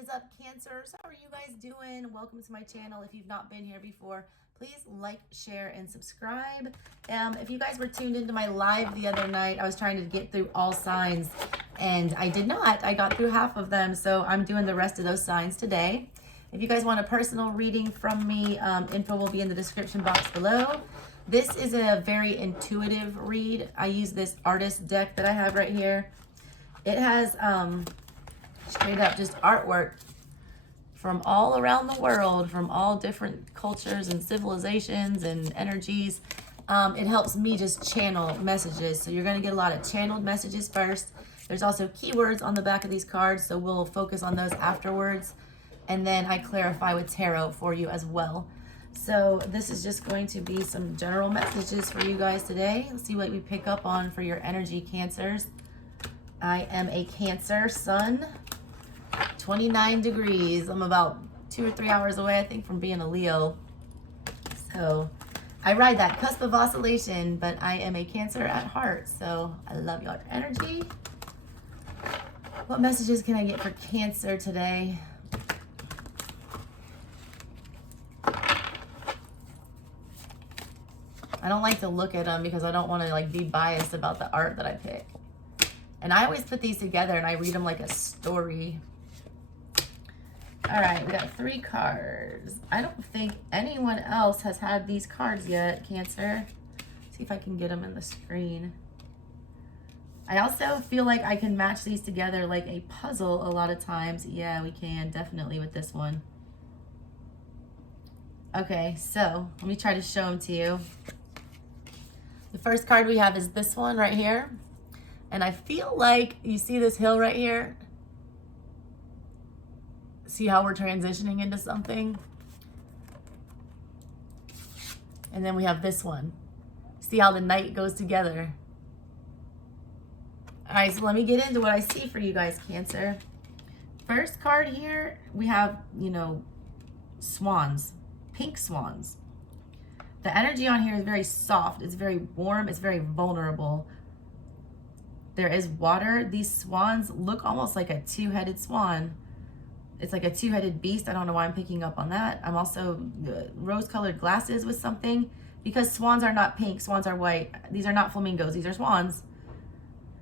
is up, Cancers? How are you guys doing? Welcome to my channel. If you've not been here before, please like, share, and subscribe. If you guys were tuned into my live the other night, I was trying to get through all signs, and I did not. I got through half of them, so I'm doing the rest of those signs today. If you guys want a personal reading from me, info will be in the description box below. This is a very intuitive read. I use this artist deck that I have right here. It has straight up just artwork from all around the world, from all different cultures and civilizations and energies. It helps me just channel messages. So you're going to get a lot of channeled messages first. There's also keywords on the back of these cards, so we'll focus on those afterwards. And then I clarify with tarot for you as well. So this is just going to be some general messages for you guys today. Let's see what we pick up on for your energy, Cancers. I am a Cancer sun, 29 degrees. I'm about 2 or 3 hours away, I think, from being a Leo. So I ride that cusp of oscillation, but I am a Cancer at heart. So I love your energy. What messages can I get for Cancer today? I don't like to look at them because I don't want to like be biased about the art that I pick. And I always put these together and I read them like a story. All right, we got 3 cards. I don't think anyone else has had these cards yet, Cancer. Let's see if I can get them in the screen. I also feel like I can match these together like a puzzle a lot of times. Yeah, we can definitely with this one. Okay, so let me try to show them to you. The first card we have is this one right here. And I feel like you see this hill right here. See how we're transitioning into something? And then we have this one. See how the night goes together? All right, so let me get into what I see for you guys, Cancer. First card here, we have, swans, pink swans. The energy on here is very soft. It's very warm. It's very vulnerable. There is water. These swans look almost like a 2-headed swan. It's like a 2-headed beast. I don't know why I'm picking up on that. I'm also rose-colored glasses with something because swans are not pink. Swans are white. These are not flamingos. These are swans.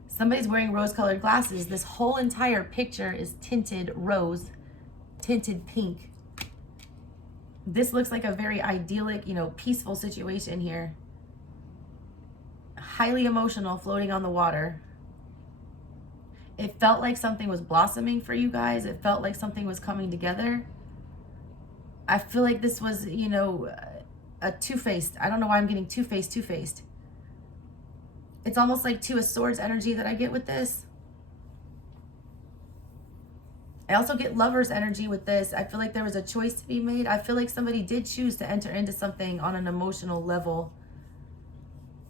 Somebody's wearing rose-colored glasses. This whole entire picture is tinted rose, tinted pink. This looks like a very idyllic, peaceful situation here. Highly emotional, floating on the water. It felt like something was blossoming for you guys. It felt like something was coming together. I feel like this was, a two-faced. I don't know why I'm getting two-faced. It's almost like 2 of Swords energy that I get with this. I also get Lover's energy with this. I feel like there was a choice to be made. I feel like somebody did choose to enter into something on an emotional level.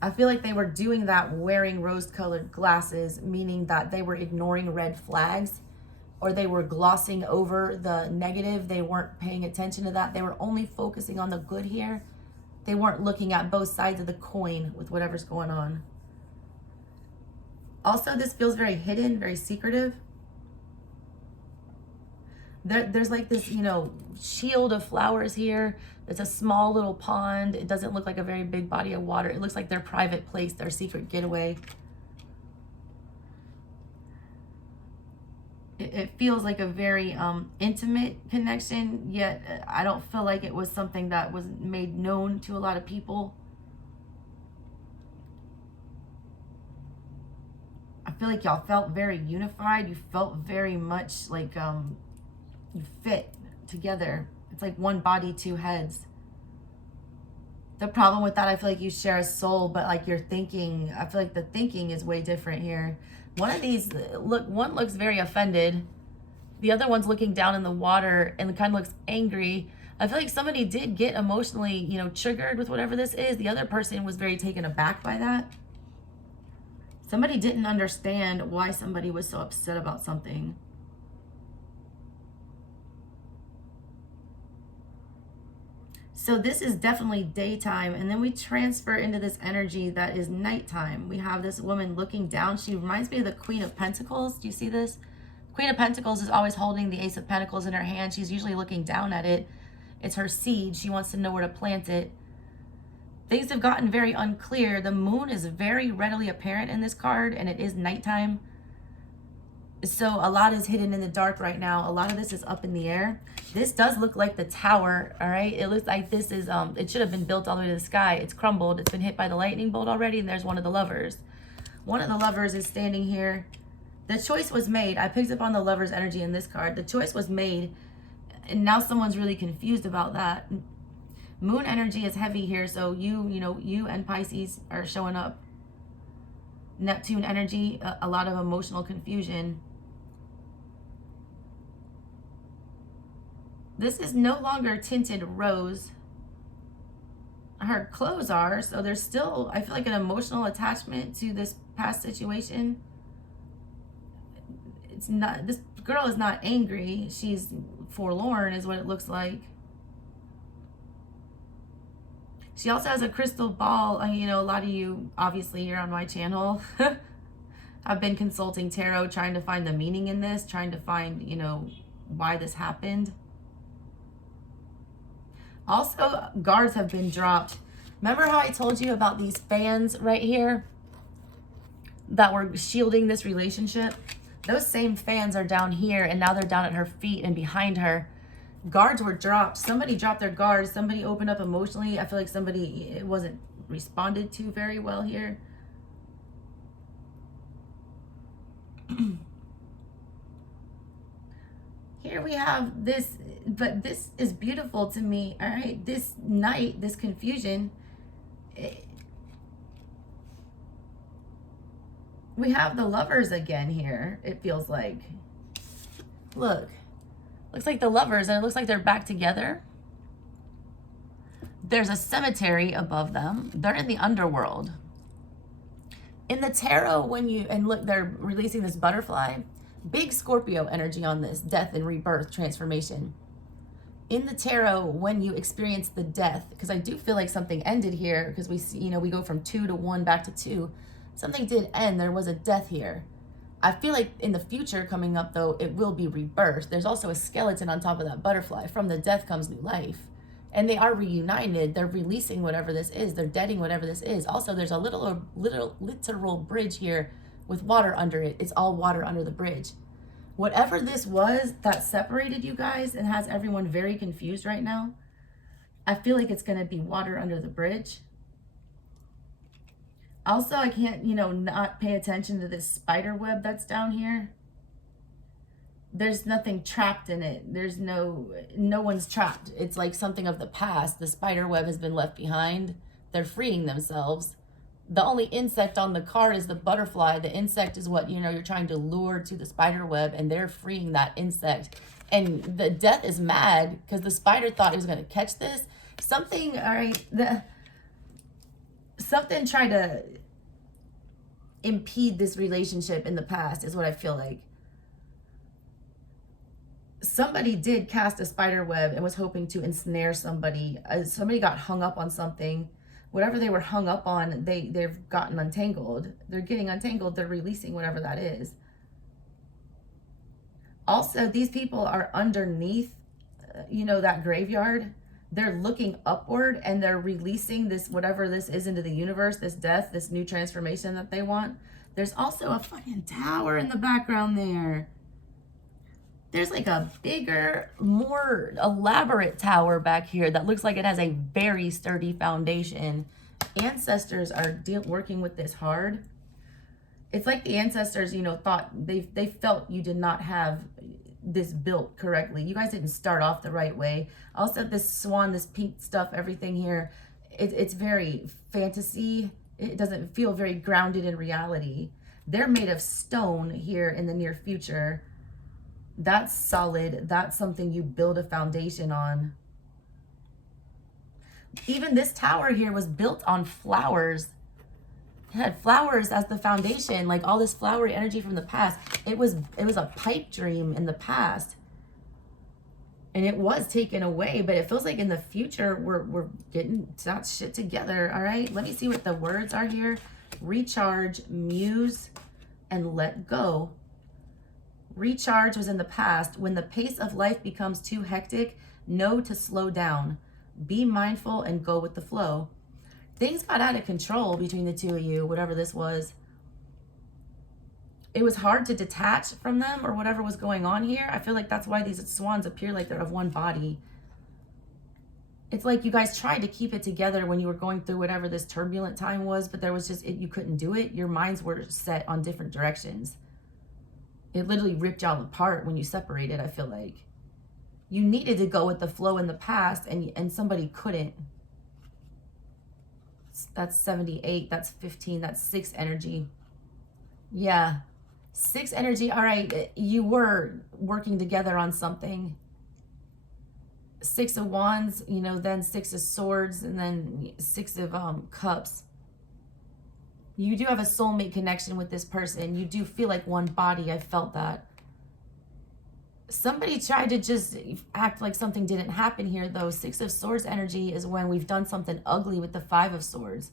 I feel like they were doing that wearing rose-colored glasses, meaning that they were ignoring red flags or they were glossing over the negative. They weren't paying attention to that. They were only focusing on the good here. They weren't looking at both sides of the coin with whatever's going on. Also, this feels very hidden, very secretive. There's like this, shield of flowers here. It's a small little pond. It doesn't look like a very big body of water. It looks like their private place, their secret getaway. It feels like a very intimate connection, yet I don't feel like it was something that was made known to a lot of people. I feel like y'all felt very unified. You felt very much like you fit together. It's like one body, 2 heads. The problem with that, I feel like you share a soul, but like your thinking, I feel like the thinking is way different here. One of these, one looks very offended. The other one's looking down in the water and kind of looks angry. I feel like somebody did get emotionally, triggered with whatever this is. The other person was very taken aback by that. Somebody didn't understand why somebody was so upset about something. So this is definitely daytime, and then we transfer into this energy that is nighttime. We have this woman looking down. She reminds me of the Queen of Pentacles. Do you see this? Queen of Pentacles is always holding the Ace of Pentacles in her hand. She's usually looking down at it. It's her seed. She wants to know where to plant it. Things have gotten very unclear. The moon is very readily apparent in this card, and it is nighttime. So a lot is hidden in the dark right now. A lot of this is up in the air. This does look like the tower, all right? It looks like this is, it should have been built all the way to the sky. It's crumbled. It's been hit by the lightning bolt already, and there's one of the lovers. One of the lovers is standing here. The choice was made. I picked up on the lover's energy in this card. The choice was made, and now someone's really confused about that. Moon energy is heavy here, so you and Pisces are showing up. Neptune energy, a lot of emotional confusion. This is no longer tinted rose. Her clothes are, so there's still, I feel like, an emotional attachment to this past situation. It's not, this girl is not angry. She's forlorn is what it looks like. She also has a crystal ball. You know, a lot of you, obviously, here on my channel, I've been consulting tarot, trying to find the meaning in this, trying to find, you know, why this happened. Also, guards have been dropped. Remember how I told you about these fans right here that were shielding this relationship? Those same fans are down here, and now they're down at her feet and behind her. Guards were dropped. Somebody dropped their guards. Somebody opened up emotionally. I feel like somebody, it wasn't responded to very well here. Here we have this, but this is beautiful to me, all right? This night, this confusion, we have the lovers again here, it feels like. Look, looks like the lovers, and it looks like they're back together. There's a cemetery above them. They're in the underworld. In the tarot, when you, and look, they're releasing this butterfly. Big Scorpio energy on this, death and rebirth, transformation. In the tarot, when you experience the death, because I do feel like something ended here, because we see, you know, we go from 2 to 1 back to 2. Something did end. There was a death here. I feel like in the future coming up, though, it will be rebirth. There's also a skeleton on top of that butterfly. From the death comes new life. And they are reunited. They're releasing whatever this is. They're deading whatever this is. Also, there's a literal bridge here with water under it. It's all water under the bridge. Whatever this was that separated you guys and has everyone very confused right now, I feel like it's going to be water under the bridge. Also, I can't, you know, not pay attention to this spider web that's down here. There's nothing trapped in it. There's no one's trapped. It's like something of the past. The spider web has been left behind. They're freeing themselves. The only insect on the card is the butterfly. The insect is what, you know, you're trying to lure to the spider web, and they're freeing that insect. And the death is mad because the spider thought he was going to catch this. Something, all right, something tried to impede this relationship in the past is what I feel like. Somebody did cast a spider web and was hoping to ensnare somebody. Somebody got hung up on something. Whatever they were hung up on, they've gotten untangled. They're getting untangled. They're releasing whatever that is. Also, these people are underneath, you know, that graveyard. They're looking upward and they're releasing this, whatever this is, into the universe, this death, this new transformation that they want. There's also a fucking tower in the background there. There's like a bigger, more elaborate tower back here that looks like it has a very sturdy foundation. Ancestors are working with this hard. It's like the ancestors, you know, thought they felt you did not have this built correctly. You guys didn't start off the right way. Also, this swan, this pink stuff, everything here, it's very fantasy. It doesn't feel very grounded in reality. They're made of stone here in the near future. That's solid. That's something you build a foundation on. Even this tower here was built on flowers. It had flowers as the foundation, like all this flowery energy from the past. It was a pipe dream in the past. And it was taken away, but it feels like in the future we're getting that shit together, all right? Let me see what the words are here. Recharge, muse, and let go. Recharge was in the past. When the pace of life becomes too hectic, know to slow down. Be mindful and go with the flow. Things got out of control between the two of you, whatever this was. It was hard to detach from them or whatever was going on here. I feel like that's why these swans appear like they're of one body. It's like you guys tried to keep it together when you were going through whatever this turbulent time was, but there was just, you couldn't do it. Your minds were set on different directions. It literally ripped y'all apart when you separated, I feel like. You needed to go with the flow in the past, and somebody couldn't. That's 78, that's 15, that's 6 energy. Yeah, 6 energy. All right, you were working together on something. 6 of Wands, you know, then 6 of Swords, and then 6 of Cups. You do have a soulmate connection with this person. You do feel like one body. I felt that. Somebody tried to just act like something didn't happen here, though. 6 of Swords energy is when we've done something ugly with the 5 of Swords.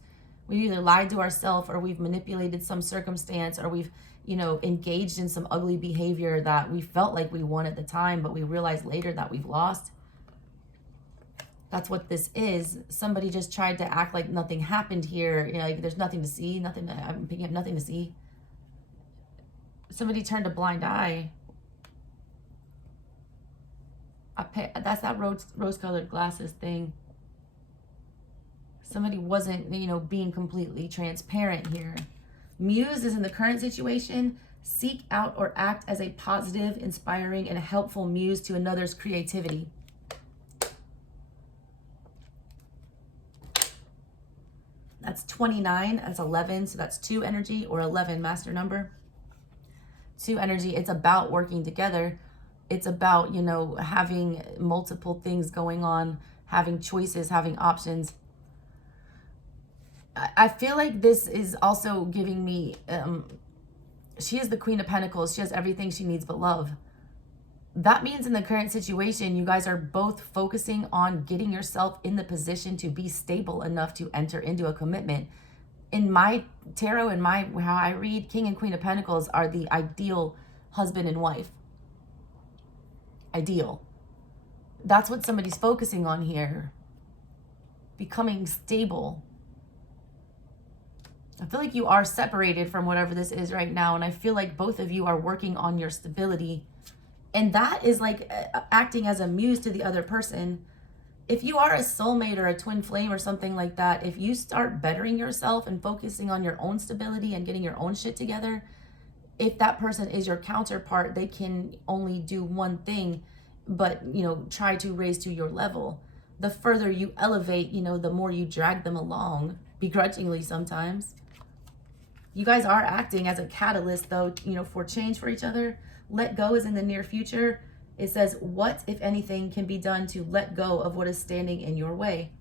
We've either lied to ourselves, or we've manipulated some circumstance, or we've, you know, engaged in some ugly behavior that we felt like we won at the time, but we realized later that we've lost. That's what this is. Somebody just tried to act like nothing happened here. You know, like there's nothing to see, nothing. I'm picking up nothing to see. Somebody turned a blind eye. That's that rose-colored glasses thing. Somebody wasn't, you know, being completely transparent here. Muse is in the current situation. Seek out or act as a positive, inspiring, and helpful muse to another's creativity. That's 29, that's 11, so that's 2 energy, or 11, master number. 2 energy, it's about working together. It's about, you know, having multiple things going on, having choices, having options. I feel like this is also giving me, she is the Queen of Pentacles. She has everything she needs but love. That means in the current situation, you guys are both focusing on getting yourself in the position to be stable enough to enter into a commitment. In my tarot and how I read, King and Queen of Pentacles are the ideal husband and wife. Ideal. That's what somebody's focusing on here. Becoming stable. I feel like you are separated from whatever this is right now, and I feel like both of you are working on your stability. And that is like acting as a muse to the other person. If you are a soulmate or a twin flame or something like that, if you start bettering yourself and focusing on your own stability and getting your own shit together, if that person is your counterpart, they can only do one thing, but, you know, try to raise to your level. The further you elevate, you know, the more you drag them along, begrudgingly sometimes. You guys are acting as a catalyst, though, you know, for change for each other. Let go is in the near future. It says, what, if anything, can be done to let go of what is standing in your way?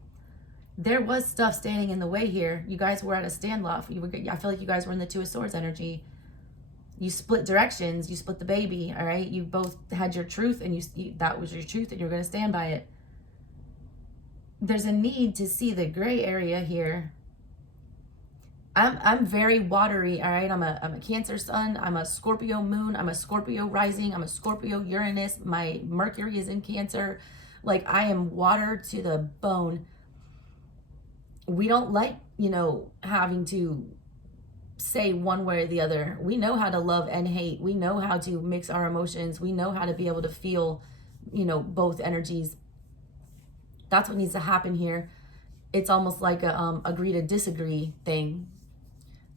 There was stuff standing in the way here. You guys were at a standoff. I feel like you guys were in the 2 of Swords energy. You split directions. You split the baby, all right? You both had your truth, and that was your truth, and you're going to stand by it. There's a need to see the gray area here. I'm very watery, all right? I'm a Cancer sun, I'm a Scorpio moon, I'm a Scorpio rising, I'm a Scorpio Uranus, my Mercury is in Cancer. Like, I am water to the bone. We don't like, you know, having to say one way or the other. We know how to love and hate. We know how to mix our emotions. We know how to be able to feel, you know, both energies. That's what needs to happen here. It's almost like a agree to disagree thing.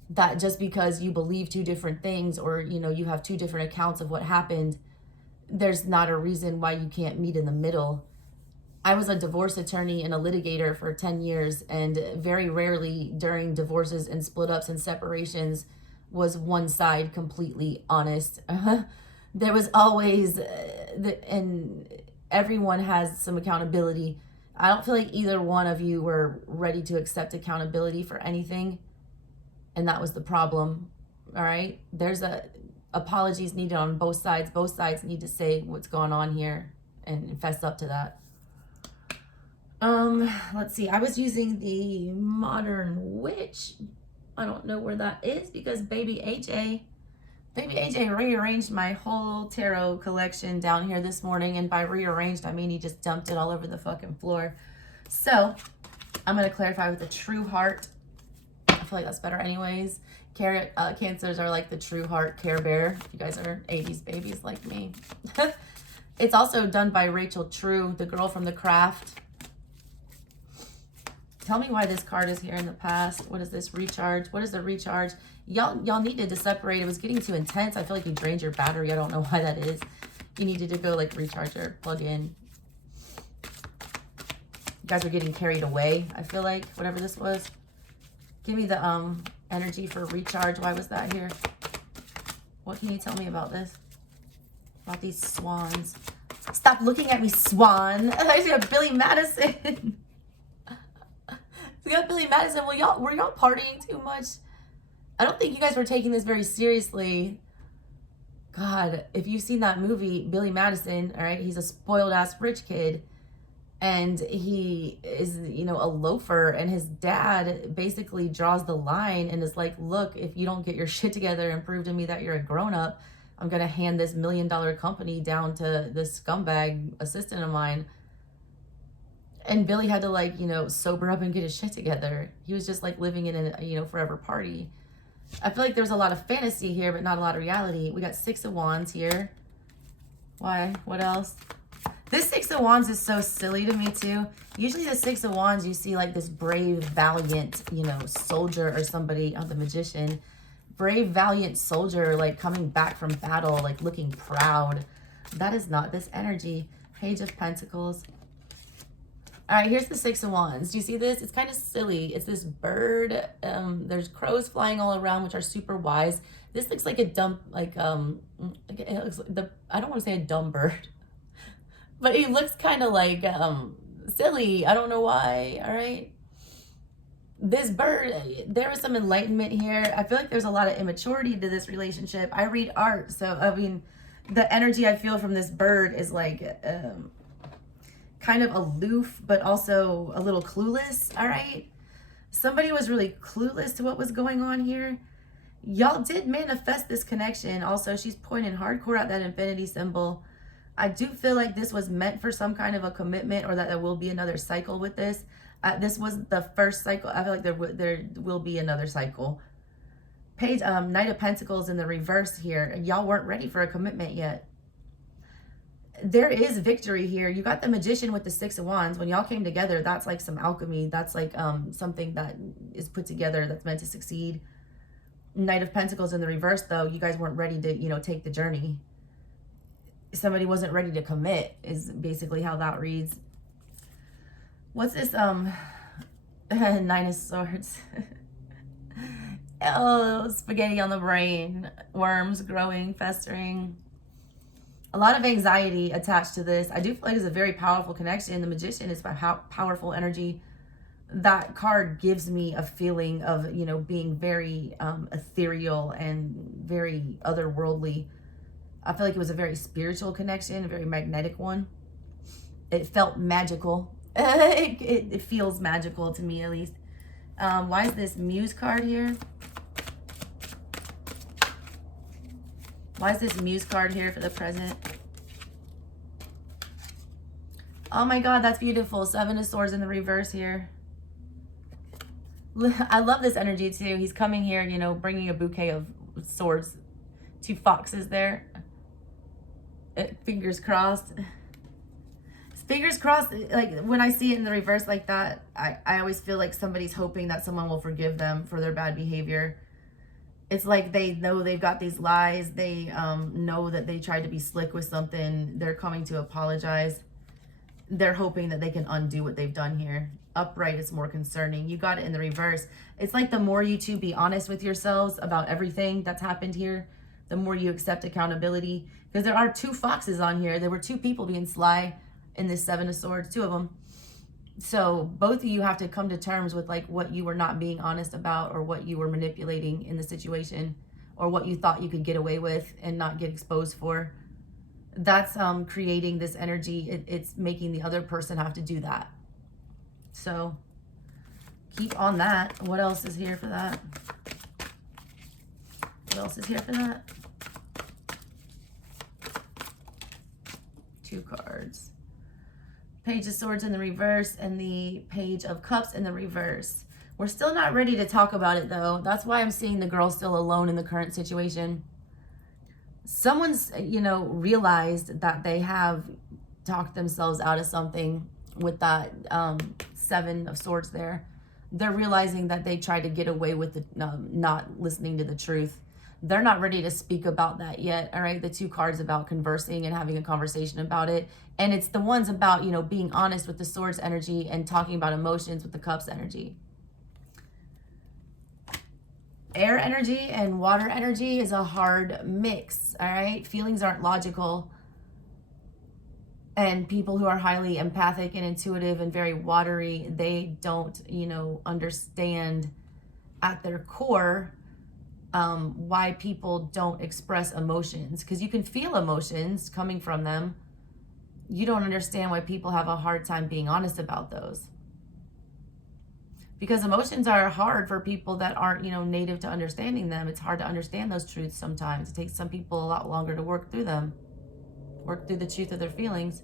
That just because you believe 2 different things, or, you know, you have 2 different accounts of what happened, there's not a reason why you can't meet in the middle. I was a divorce attorney and a litigator for 10 years, and very rarely during divorces and split ups and separations was one side completely honest. There was always, and everyone has some accountability. I don't feel like either one of you were ready to accept accountability for anything. And that was the problem. All right. There's apologies needed on both sides. Both sides need to say what's going on here and fess up to that. Let's see. I was using the Modern Witch. I don't know where that is because baby HA Baby AJ rearranged my whole tarot collection down here this morning. And by rearranged, I mean he just dumped it all over the fucking floor. So I'm going to clarify with the true heart. I feel like that's better anyways. Cancers are like the true heart Care Bear. If you guys are 80s babies like me. It's also done by Rachel True, the girl from The Craft. Tell me why this card is here in the past. What is this? Recharge. What is the recharge? Y'all needed to separate. It was getting too intense. I feel like you drained your battery. I don't know why that is. You needed to go like recharge or plug in. You guys are getting carried away, I feel like, whatever this was. Give me the energy for recharge. Why was that here? What can you tell me about this? About these swans. Stop looking at me, swan. I got Billy Madison. We got Billy Madison. Well, were y'all partying too much? I don't think you guys were taking this very seriously. God, if you've seen that movie, Billy Madison, all right, he's a spoiled ass rich kid. And he is, you know, a loafer. And his dad basically draws the line and is like, look, if you don't get your shit together and prove to me that you're a grown up, I'm going to hand this $1 million company down to this scumbag assistant of mine. And Billy had to, like, you know, sober up and get his shit together. He was just like living in a, you know, forever party. I feel like there's a lot of fantasy here, but not a lot of reality. We got 6 of Wands here. Why? What else? This 6 of Wands is so silly to me too. Usually the 6 of Wands, you see like this brave, valiant, you know, soldier or somebody, the Magician. Brave, valiant soldier, like coming back from battle, like looking proud. That is not this energy. Page of Pentacles. All right, here's the 6 of Wands. Do you see this? It's kind of silly. It's this bird. There's crows flying all around, which are super wise. This looks like a dumb, like it looks like I don't want to say a dumb bird, but it looks kind of like silly. I don't know why. All right. This bird, there was some enlightenment here. I feel like there's a lot of immaturity to this relationship. I read art, so I mean, the energy I feel from this bird is like kind of aloof, but also a little clueless, all right? Somebody was really clueless to what was going on here. Y'all did manifest this connection. Also, she's pointing hardcore at that infinity symbol. I do feel like this was meant for some kind of a commitment, or that there will be another cycle with this. This was the first cycle. I feel like there will be another cycle. Page, Knight of Pentacles in the reverse here. Y'all weren't ready for a commitment yet. There is victory here. You got the Magician with the 6 of Wands. When y'all came together, that's like some alchemy. That's like something that is put together that's meant to succeed. Knight of Pentacles in the reverse, though, you guys weren't ready to, you know, take the journey. Somebody wasn't ready to commit is basically how that reads. What's this? 9 of Swords. Oh, spaghetti on the brain. Worms growing, festering. A lot of anxiety attached to this. I do feel like it's a very powerful connection. The Magician is powerful energy. That card gives me a feeling of, you know, being very ethereal and very otherworldly. I feel like it was a very spiritual connection, a very magnetic one. It felt magical. It feels magical to me, at least. Why is this Muse card here? Why is this Muse card here for the present? Oh my God, that's beautiful. 7 of Swords in the reverse here. I love this energy too. He's coming here, you know, bringing a bouquet of swords. 2 foxes there. Fingers crossed. Fingers crossed, like when I see it in the reverse like that, I always feel like somebody's hoping that someone will forgive them for their bad behavior. It's like they know they've got these lies. They know that they tried to be slick with something. They're coming to apologize. They're hoping that they can undo what they've done here. Upright is more concerning. You got it in the reverse. It's like the more you two be honest with yourselves about everything that's happened here, the more you accept accountability. Because there are 2 foxes on here. There were 2 people being sly in this 7 of Swords, 2 of them. So both of you have to come to terms with like what you were not being honest about, or what you were manipulating in the situation, or what you thought you could get away with and not get exposed for. That's creating this energy. It's making the other person have to do that. So keep on that. What else is here for that? What else is here for that? 2 cards. Page of Swords in the reverse and the Page of Cups in the reverse. We're still not ready to talk about it though. That's why I'm seeing the girl still alone in the current situation. Someone's, you know, realized that they have talked themselves out of something with that 7 of Swords there. They're realizing that they tried to get away with the, not listening to the truth. They're not ready to speak about that yet, all right? The 2 cards about conversing and having a conversation about it. And it's the ones about, you know, being honest with the Swords energy and talking about emotions with the Cups energy. Air energy and water energy is a hard mix, all right? Feelings aren't logical. And people who are highly empathic and intuitive and very watery, they don't, you know, understand at their core why people don't express emotions. Because you can feel emotions coming from them. You don't understand why people have a hard time being honest about those. Because emotions are hard for people that aren't, you know, native to understanding them. It's hard to understand those truths sometimes. It takes some people a lot longer to work through them. Work through the truth of their feelings.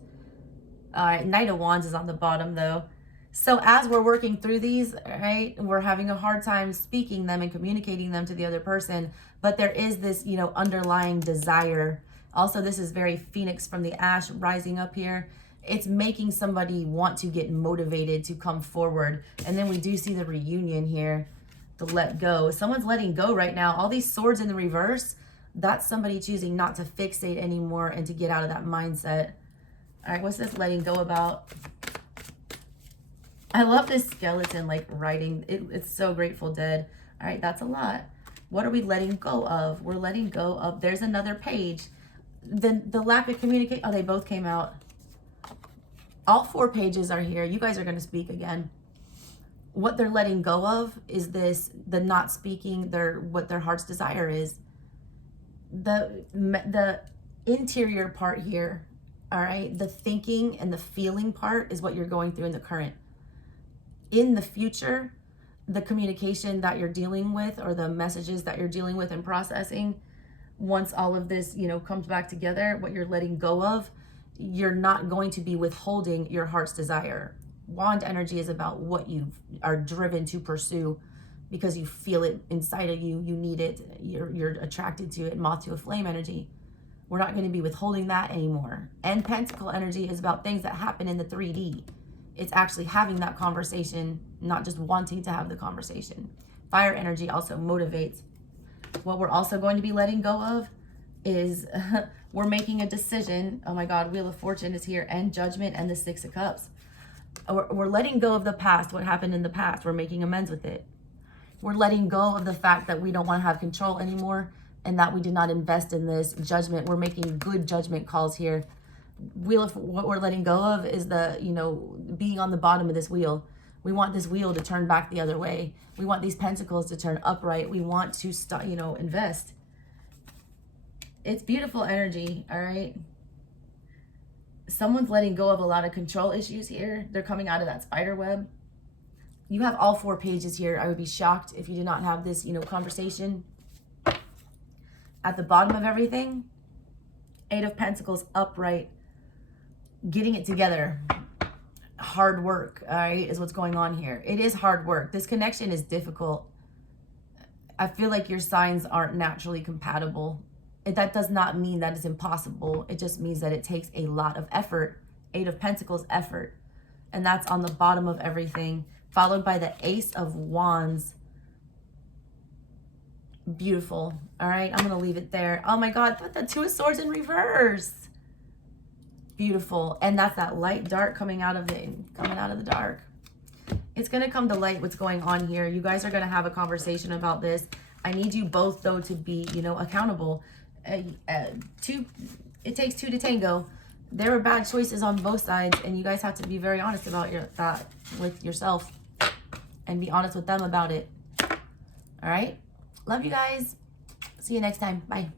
All right, Knight of Wands is on the bottom though. So as we're working through these, right, we're having a hard time speaking them and communicating them to the other person. But there is this, you know, underlying desire. Also, this is very Phoenix from the ash rising up here. It's making somebody want to get motivated to come forward. And then we do see the reunion here, the let go. Someone's letting go right now. All these swords in the reverse, that's somebody choosing not to fixate anymore and to get out of that mindset. All right, what's this letting go about? I love this skeleton, like writing. It's so Grateful Dead. All right, that's a lot. What are we letting go of? We're letting go of, there's another page. The lack of communication. Oh, they both came out. All 4 pages are here. You guys are going to speak again. What they're letting go of is this, the not speaking, what their heart's desire is. The interior part here, all right? The thinking and the feeling part is what you're going through in the current. In the future, the communication that you're dealing with or the messages that you're dealing with and processing, once all of this, you know, comes back together, what you're letting go of, you're not going to be withholding your heart's desire. Wand energy is about what you are driven to pursue because you feel it inside of you. You need it. You're attracted to it. Moth to a flame energy. We're not going to be withholding that anymore. And Pentacle energy is about things that happen in the 3D. It's actually having that conversation, not just wanting to have the conversation. Fire energy also motivates. What we're also going to be letting go of is we're making a decision. Oh my God, Wheel of Fortune is here, and Judgment, and the 6 of Cups. We're letting go of the past, what happened in the past. We're making amends with it. We're letting go of the fact that we don't want to have control anymore and that we did not invest in this. Judgment, we're making good judgment calls here. What we're letting go of is the, you know, being on the bottom of this wheel. We want this wheel to turn back the other way. We want these pentacles to turn upright. We want to start, you know, invest. It's beautiful energy, all right? Someone's letting go of a lot of control issues here. They're coming out of that spider web. You have all 4 pages here. I would be shocked if you did not have this, you know, conversation. At the bottom of everything, 8 of Pentacles upright, getting it together. Hard work, all right, is what's going on here. It is hard work. This connection is difficult. I feel like your signs aren't naturally compatible. That does not mean that it's impossible. It just means that it takes a lot of effort. 8 of Pentacles effort. And that's on the bottom of everything. Followed by the Ace of Wands. Beautiful. All right, I'm going to leave it there. Oh my God, put the 2 of Swords in reverse. Beautiful. And that's that light dark coming out of the dark. It's going to come to light what's going on here. You guys are going to have a conversation about this. I need you both, though, to be, you know, accountable. It takes 2 to tango. There are bad choices on both sides, and you guys have to be very honest about that with yourself and be honest with them about it. All right? Love you guys. See you next time. Bye.